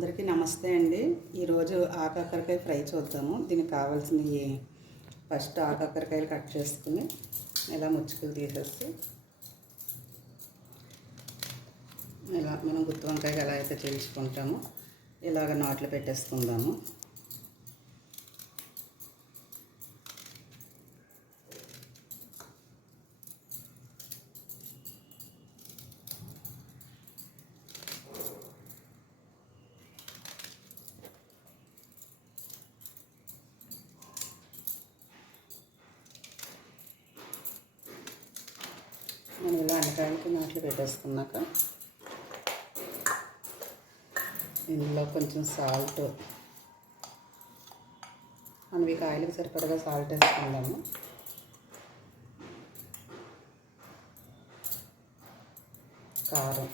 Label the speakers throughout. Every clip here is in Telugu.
Speaker 1: అందరికీ నమస్తే అండి. ఈరోజు ఆకాకరకాయ ఫ్రై చూద్దాము. దీనికి కావాల్సినవి ఫస్ట్ ఆకాకరకాయలు కట్ చేసుకుని ఇలా ముచ్చుకులు తీసేసి ఇలా మనం గుత్తి వంకాయకి ఎలా అయితే చేయించుకుంటామో ఇలాగ నాట్లు పెట్టేసుకుందాము. మనం ఇలా నాట్లు పెట్టేసుకున్నాక ఇందులో కొంచెం సాల్ట్ మనం కాయలకు సరిపడగా సాల్ట్ వేసుకుందాము. కారం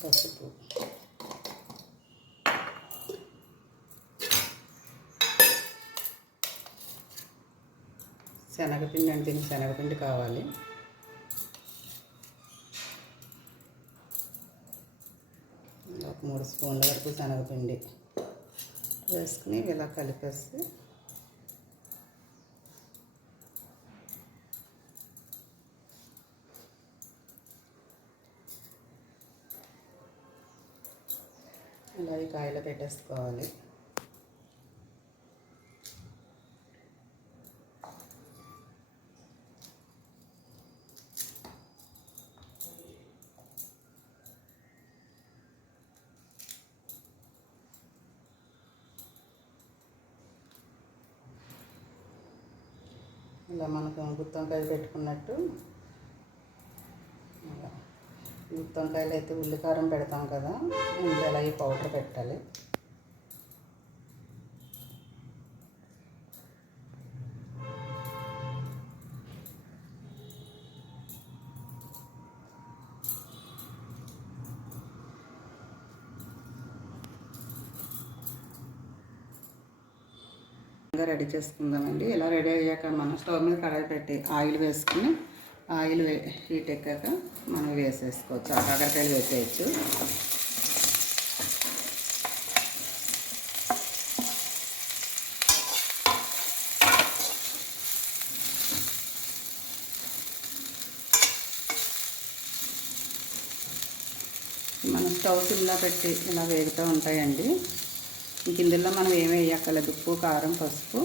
Speaker 1: పసుపు శనగపిండి అంటే ఇంక శనగపిండి కావాలి. ఒక మూడు స్పూన్ల వరకు శనగపిండి వేసుకుని ఇలా కలిపేసి ఇలా ఈ కాయలో పెట్టేసుకోవాలి. ఇలా మనకు గుత్తొంకాయ పెట్టుకున్నట్టు. ఇలా గుత్తొంకాయలు అయితే ఉల్లికారం పెడతాం కదా ఇందులో అలాగే పౌడర్ పెట్టాలి. ఇంకా రెడీ చేసుకుందామండి. ఇలా రెడీ అయ్యాక మనం స్టవ్ మీద కడాయి పెట్టి ఆయిల్ వేసుకుని ఆయిల్ వే హీట్ ఎక్కాక మనం వేసేసుకోవచ్చు. ఆ కాకరకాయలు వేసేయచ్చు. మనం స్టవ్ సిమ్లో పెట్టి ఇలా వేగుతూ ఉంటాయండి. ఇందులో మనం ఏమీ వేయక్కర్లేదు. ఉప్పు కారం పసుపు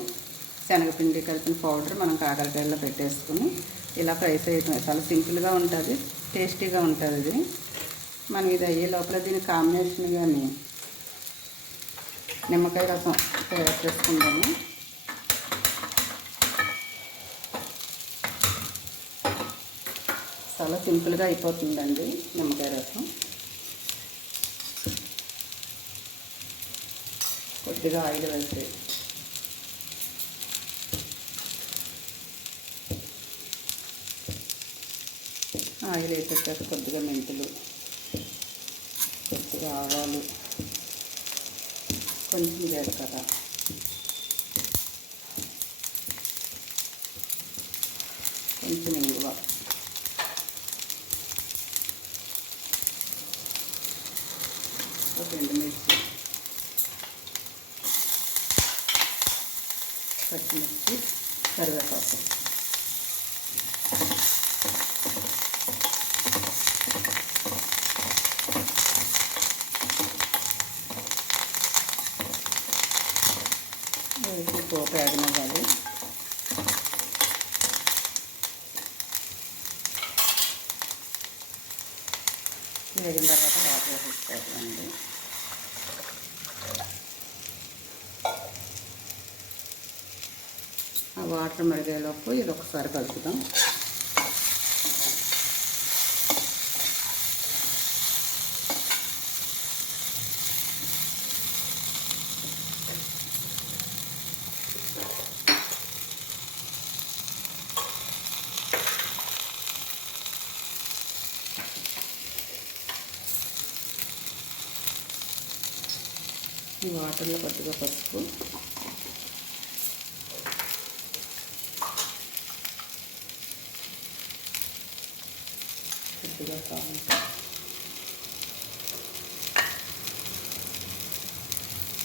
Speaker 1: శనగపిండి కలిపిన పౌడర్ మనం కాకరకాయల్లో పెట్టేసుకుని ఇలా ఫ్రై చేయటం చాలా సింపుల్గా ఉంటుంది టేస్టీగా ఉంటుంది ఇది. మనం ఇది అయ్యే లోపల దీని కాంబినేషన్ కానీ నిమ్మకాయ రసం తయారు చేసుకుందాము. చాలా సింపుల్గా అయిపోతుందండి నిమ్మకాయ రసం. కొద్దిగా ఆయిల్ వేసి. ఆయిల్ వేసేసాక కొద్దిగా మెంతులు. కొద్దిగా ఆవాలు. కొంచెం జీలకర్ర. కొంచెం ఇంగువ ఒక రెండు మిర్చి పచ్చిమిర్చి కరివేపాకు. వేసి పోపు యాగనివ్వాలి వేగిన తర్వాత వాటర్ వేసేసుకోవాలండి ఆ వాటర్ మరిగేలోపు ఇది ఒకసారి కలుపుతాం ఈ వాటర్లో కొద్దిగా పసుపు. కొద్దిగా సాల్ట్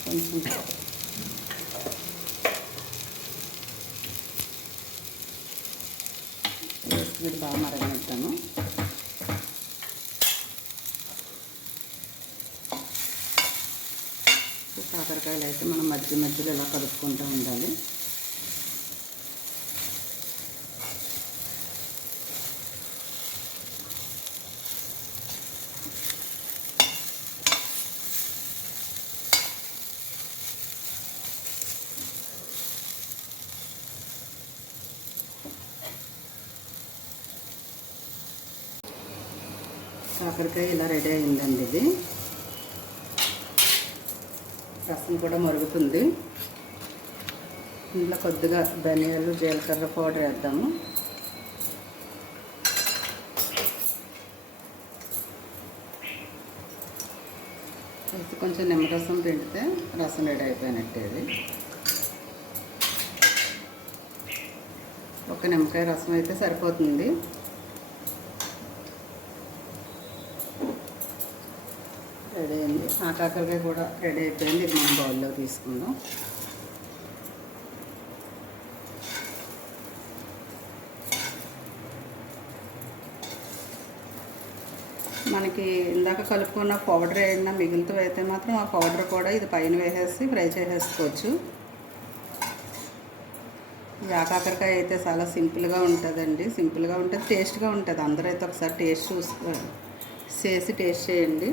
Speaker 1: కొంచెం వేసి బాగా మరగనిద్దాము కాకరకాయలు అయితే మనం మధ్య మధ్యలో ఇలా కలుపుకుంటూ ఉండాలి కాకరకాయ ఇలా రెడీ అయిందండి ఇది. రసం కూడా మరుగుతుంది. ఇందులో కొద్దిగా ధనియాలు జీలకర్ర పౌడర్ వేద్దాము. వేసి కొంచెం నిమ్మరసం పిండితే రసం రెడీ అయిపోయినట్టు ఇది. ఒక నిమ్మకాయ రసం అయితే సరిపోతుంది. రెడీ అయింది. ఆ కాకరకాయ కూడా రెడీ అయిపోయింది. ఇది మనం బౌల్లో తీసుకుందాం. మనకి ఇందాక కలుపుకున్న పౌడర్ ఏదైనా మిగులుతూ అయితే మాత్రం ఆ పౌడర్ కూడా ఇది పైన వేసేసి ఫ్రై చేసేసుకోవచ్చు. ఈ ఆకాకరకాయ అయితే చాలా సింపుల్గా ఉంటుందండి. సింపుల్గా ఉంటుంది టేస్ట్గా ఉంటుంది. అందరూ అయితే ఒకసారి టేస్ట్ చూసుకో చేసి టేస్ట్ చేయండి.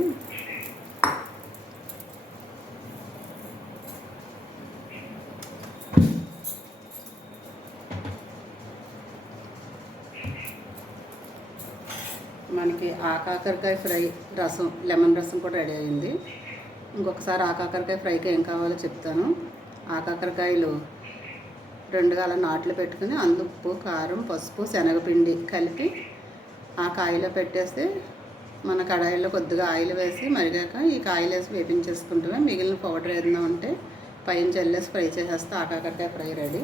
Speaker 1: మనకి ఆకాకరకాయ ఫ్రై రసం లెమన్ రసం కూడా రెడీ అయింది. ఇంకొకసారి ఆకాకరకాయ ఫ్రైకి ఏం కావాలో చెప్తాను. ఆకాకరకాయలు రెండు గాల నాట్లు పెట్టుకుని అందు ఉప్పు కారం పసుపు శనగపిండి కలిపి ఆ కాయలో పెట్టేస్తే మన కడాయిలో కొద్దిగా ఆయిల్ వేసి మరిగాక ఈ కాయలు వేసి వేపించేసుకుంటామే మిగిలిన పౌడర్ ఏదైనా ఉంటే పైన చల్లేసి ఫ్రై చేసేస్తే ఆకాకరకాయ ఫ్రై రెడీ.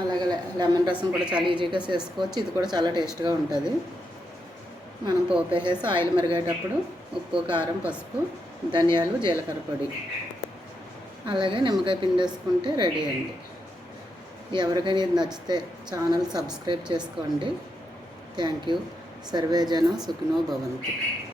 Speaker 1: అలాగే లెమన్ రసం కూడా చాలా ఈజీగా చేసుకోవచ్చు. ఇది కూడా చాలా టేస్ట్గా ఉంటుంది. మనం పోపు వేసేసి ఆయిల్ మరిగేటప్పుడు ఉప్పు కారం పసుపు ధనియాలు జీలకర్ర పొడి. అలాగే నిమ్మకాయ పిండేసుకుంటే రెడీ అండి. ఎవరికైనా ఇది నచ్చితే ఛానల్ సబ్స్క్రైబ్ చేసుకోండి. Thank you. సర్వేజన సుఖినో భవంతు.